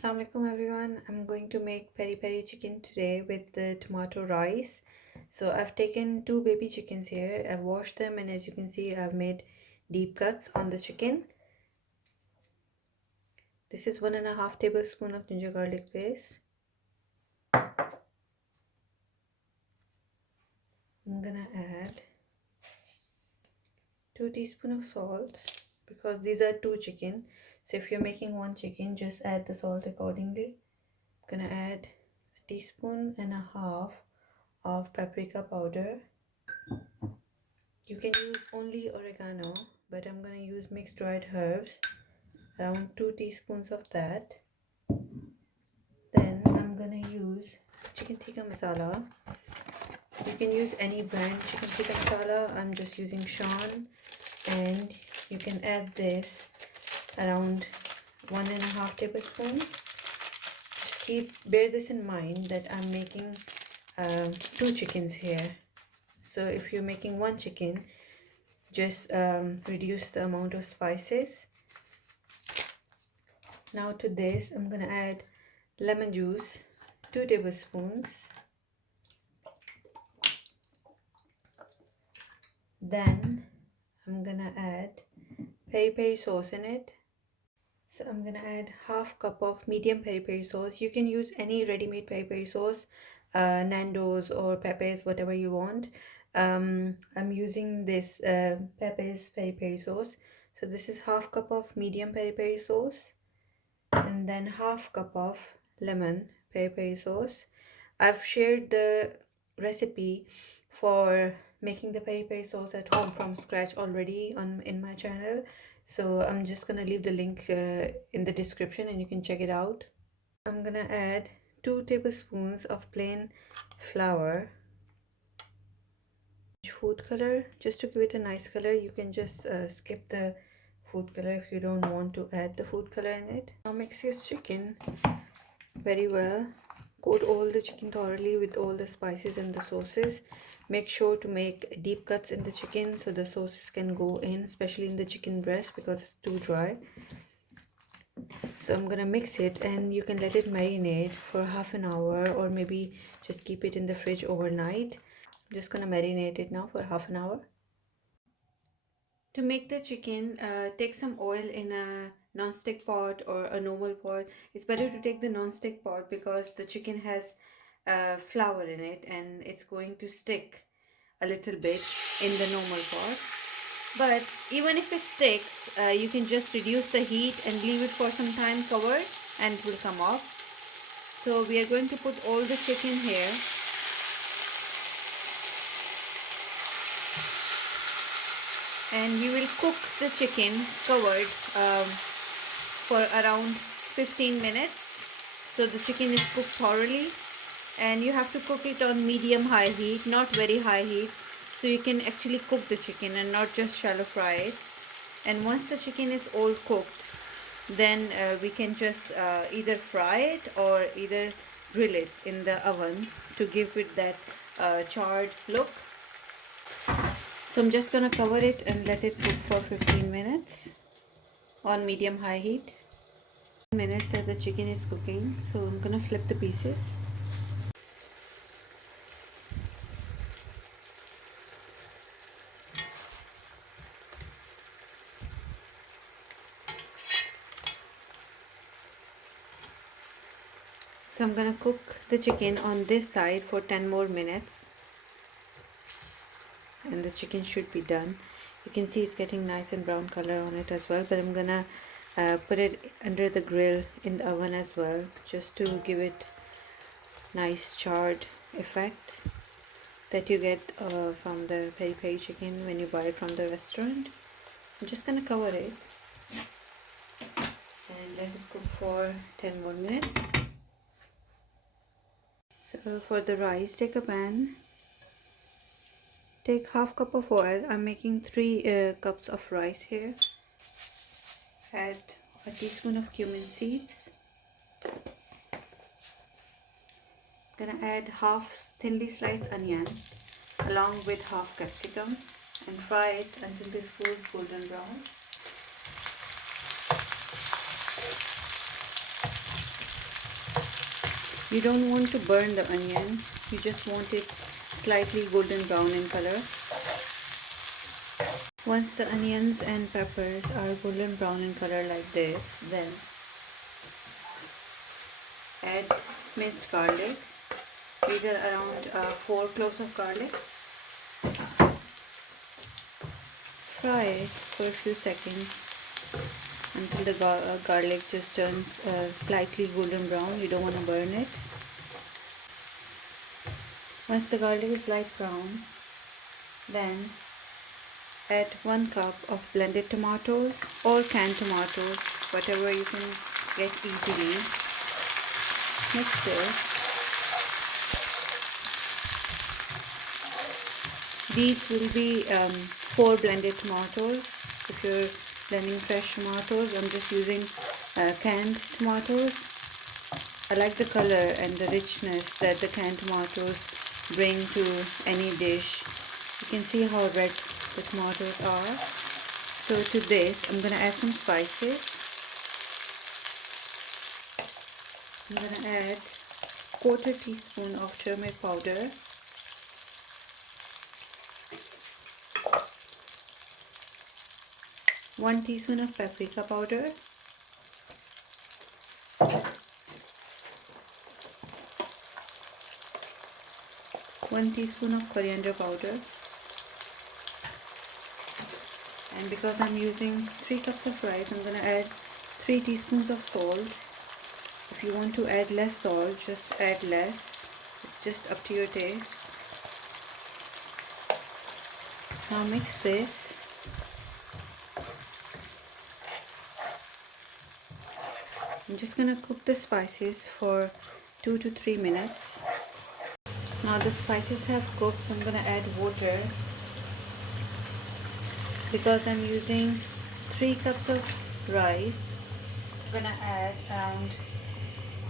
Assalamu alaikum everyone. I'm going to make peri peri chicken today with the tomato rice. So I've taken two baby chickens here. I've washed them, and as you can see, I've made deep cuts on the chicken. This is 1.5 tablespoon of ginger garlic paste. I'm gonna add 2 teaspoons of salt because these are two chicken. So if you're making one chicken, just add the salt accordingly. I'm gonna add a teaspoon and a half of paprika powder. You can use only oregano, but I'm gonna use mixed dried herbs, around 2 teaspoons of that. Then I'm gonna use chicken tikka masala. You can use any brand chicken tikka masala. I'm just using Sean, and you can add this around 1.5 tablespoons. Just bear this in mind that I'm making two chickens here. So if you're making one chicken, just reduce the amount of spices. Now to this, I'm gonna add lemon juice, 2 tablespoons. Then I'm gonna add peri peri sauce in it. So I'm gonna add half cup of medium peri peri sauce. You can use any ready-made peri peri sauce, Nando's or Pepe's, whatever you want. I'm using this Pepe's peri peri sauce. So this is half cup of medium peri peri sauce, and then half cup of lemon peri peri sauce. I've shared the recipe for making the peri peri sauce at home from scratch already in my channel, so I'm just gonna leave the link in the description and you can check it out. I'm gonna add 2 tablespoons of plain flour, food color, just to give it a nice color. You can just skip the food color if you don't want to add the food color in it. Now mix this chicken very well. Coat all the chicken thoroughly with all the spices and the sauces. Make sure to make deep cuts in the chicken so the sauces can go in, especially in the chicken breast because it's too dry. So I'm gonna mix it, and you can let it marinate for half an hour, or maybe just keep it in the fridge overnight. I'm just gonna marinate it now for half an hour. To make the chicken, take some oil in a non-stick pot or a normal pot. It's better to take the non-stick pot because the chicken has flour in it and it's going to stick a little bit in the normal pot. But even if it sticks, you can just reduce the heat and leave it for some time covered and it will come off. So we are going to put all the chicken here. And you will cook the chicken covered for around 15 minutes. So the chicken is cooked thoroughly, and you have to cook it on medium high heat, not very high heat, so you can actually cook the chicken and not just shallow fry it. And once the chicken is all cooked, then we can just either fry it or either grill it in the oven to give it that charred look. So I'm just gonna cover it and let it cook for 15 minutes on medium high heat. 15 minutes that the chicken is cooking, so I'm gonna flip the pieces. So I'm gonna cook the chicken on this side for 10 more minutes. And the chicken should be done. You can see it's getting nice and brown color on it as well, but I'm gonna put it under the grill in the oven as well, just to give it nice charred effect that you get from the peri peri chicken when you buy it from the restaurant. I'm just gonna cover it and let it cook for 10 more minutes. So for the rice, take a pan. Take half cup of oil. I'm making 3 cups of rice here. Add a teaspoon of cumin seeds. I'm gonna add half thinly sliced onion along with half capsicum and fry it until this goes golden brown. You don't want to burn the onion, you just want it slightly golden brown in color. Once the onions and peppers are golden brown in color like this, then add minced garlic. These are around 4 cloves of garlic. Fry it for a few seconds until the garlic just turns slightly golden brown. You don't want to burn it. Once the garlic is light brown, then add 1 cup of blended tomatoes or canned tomatoes, whatever you can get easily. Mix this. These will be 4 blended tomatoes. If you're blending fresh tomatoes, I'm just using canned tomatoes. I like the color and the richness that the canned tomatoes bring to any dish. You can see how red the tomatoes are. So to this, I'm going to add some spices. I'm going to add 1/4 teaspoon of turmeric powder. 1 teaspoon of paprika powder, 1 teaspoon of coriander powder, and because I'm using 3 cups of rice, I'm going to add 3 teaspoons of salt. If you want to add less salt, just add less. It's just up to your taste. Now mix this. I'm just going to cook the spices for 2 to 3 minutes. Now the spices have cooked, so I'm going to add water. Because I'm using 3 cups of rice, I'm going to add around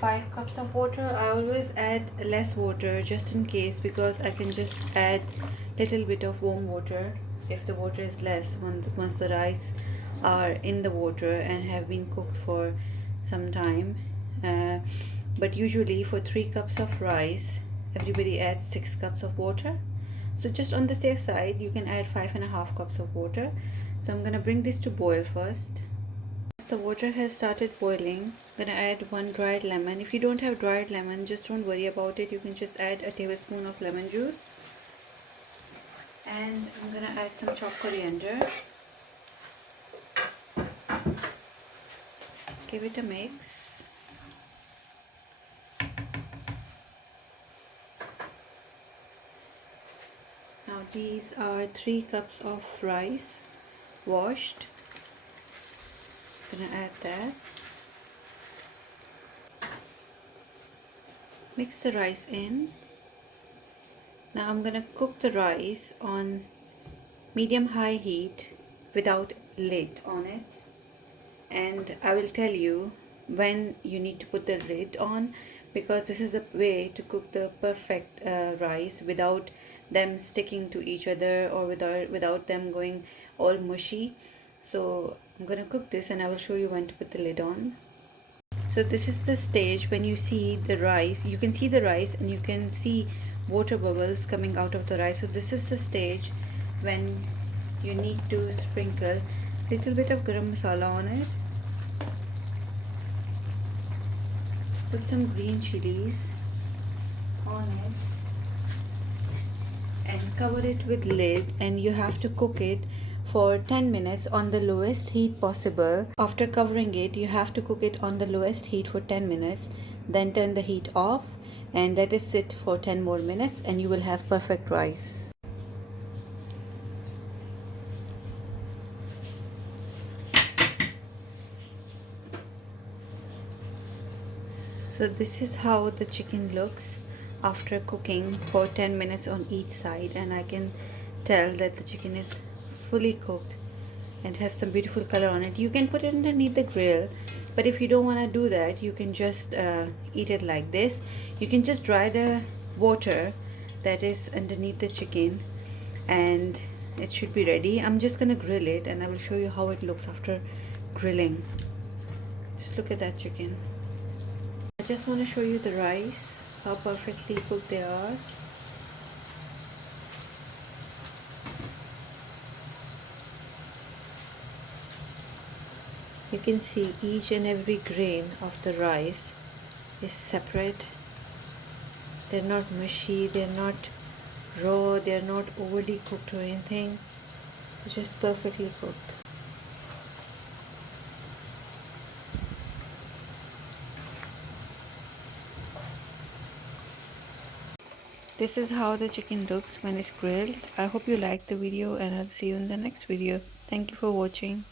5 cups of water. I always add less water just in case, because I can just add little bit of warm water if the water is less once the rice are in the water and have been cooked for some time. But usually for 3 cups of rice, everybody adds 6 cups of water. So just on the safe side, you can add 5.5 cups of water. So I'm going to bring this to boil first. Once the water has started boiling, I'm going to add 1 dried lemon. If you don't have dried lemon, just don't worry about it. You can just add a tablespoon of lemon juice. And I'm going to add some chopped coriander. Give it a mix. Now these are 3 cups of rice, washed. I'm gonna add that. Mix the rice in. Now I'm gonna cook the rice on medium-high heat without lid on it. And I will tell you when you need to put the lid on, because this is the way to cook the perfect rice without them sticking to each other or without them going all mushy. So I'm gonna cook this and I will show you when to put the lid on. So this is the stage when you see the rice. You can see the rice and you can see water bubbles coming out of the rice. So this is the stage when you need to sprinkle little bit of garam masala on it. Put some green chilies on it and cover it with lid, and you have to cook it for 10 minutes on the lowest heat possible. After covering it, you have to cook it on the lowest heat for 10 minutes, then turn the heat off and let it sit for 10 more minutes, and you will have perfect rice. So this is how the chicken looks after cooking for 10 minutes on each side, and I can tell that the chicken is fully cooked and has some beautiful color on it. You can put it underneath the grill, but if you don't want to do that, you can just eat it like this. You can just dry the water that is underneath the chicken and it should be ready. I'm just gonna grill it and I will show you how it looks after grilling. Just look at that chicken. just want to show you the rice, how perfectly cooked they are. You can see each and every grain of the rice is separate. They're not mushy, they're not raw, they're not overly cooked or anything. It's just perfectly cooked. This is how the chicken looks when it's grilled. I hope you liked the video and I'll see you in the next video. Thank you for watching.